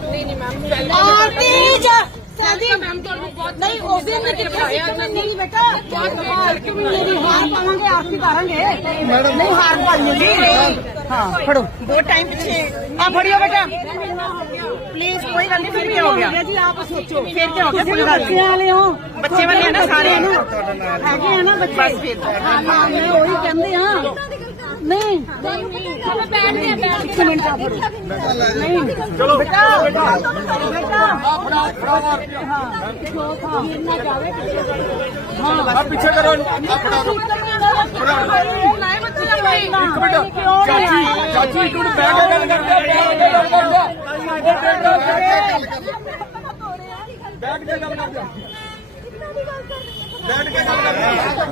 Ma'am नहीं बेटा हार पाएंगे आपकी कारण है नहीं हार नहीं हाँ खड़ो दो टाइम हाँ खड़ी हो बेटा ਕੋਈ ਗੱਲ ਨਹੀਂ ਫਿਰ ਕੀ ਜੀ ਆਪ ਸੋਚੋ ਫਿਰ ਕੀ ਹੋ ਗਿਆ ਕੋਈ ਗੱਲ ਬੱਚੇ ਵਾਲੇ ਨਾ ਸਾਰੇ ਹੈਗੇ ਆ ਨਾ ਬੱਚੇ ਬਸ ਫਿਰ ਹਾਂ ਮੈਂ ਕਹਿੰਦੇ ਆ ਨਹੀਂ ਨਹੀਂ ਪਤਾ ਹੈ ਬੈਠ ਗਿਆ ਬੈਠ ਨਹੀਂ ਚਲੋ ਬੇਟਾ ਬੇਟਾ ਬੇਟਾ ਆ ਫੜਾ ਫੜਾ ਹਾਂ ਚੋਖਾ ਜਾਵੇ ਹਾਂ ਆ ਪਿੱਛੇ ਕਰੋ ਆਪਣਾ ਨਹੀਂ ਬੱਚਾ ਲਾਈ ਇੱਕ ਮਿੰਟ ਚਾਚੀ ਚਾਚੀ ਬੈਠ ਕੇ ਗੱਲ ਕਰਦੇ ਆ बैठ के गल कर बैठ के गल कर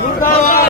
감사합니다.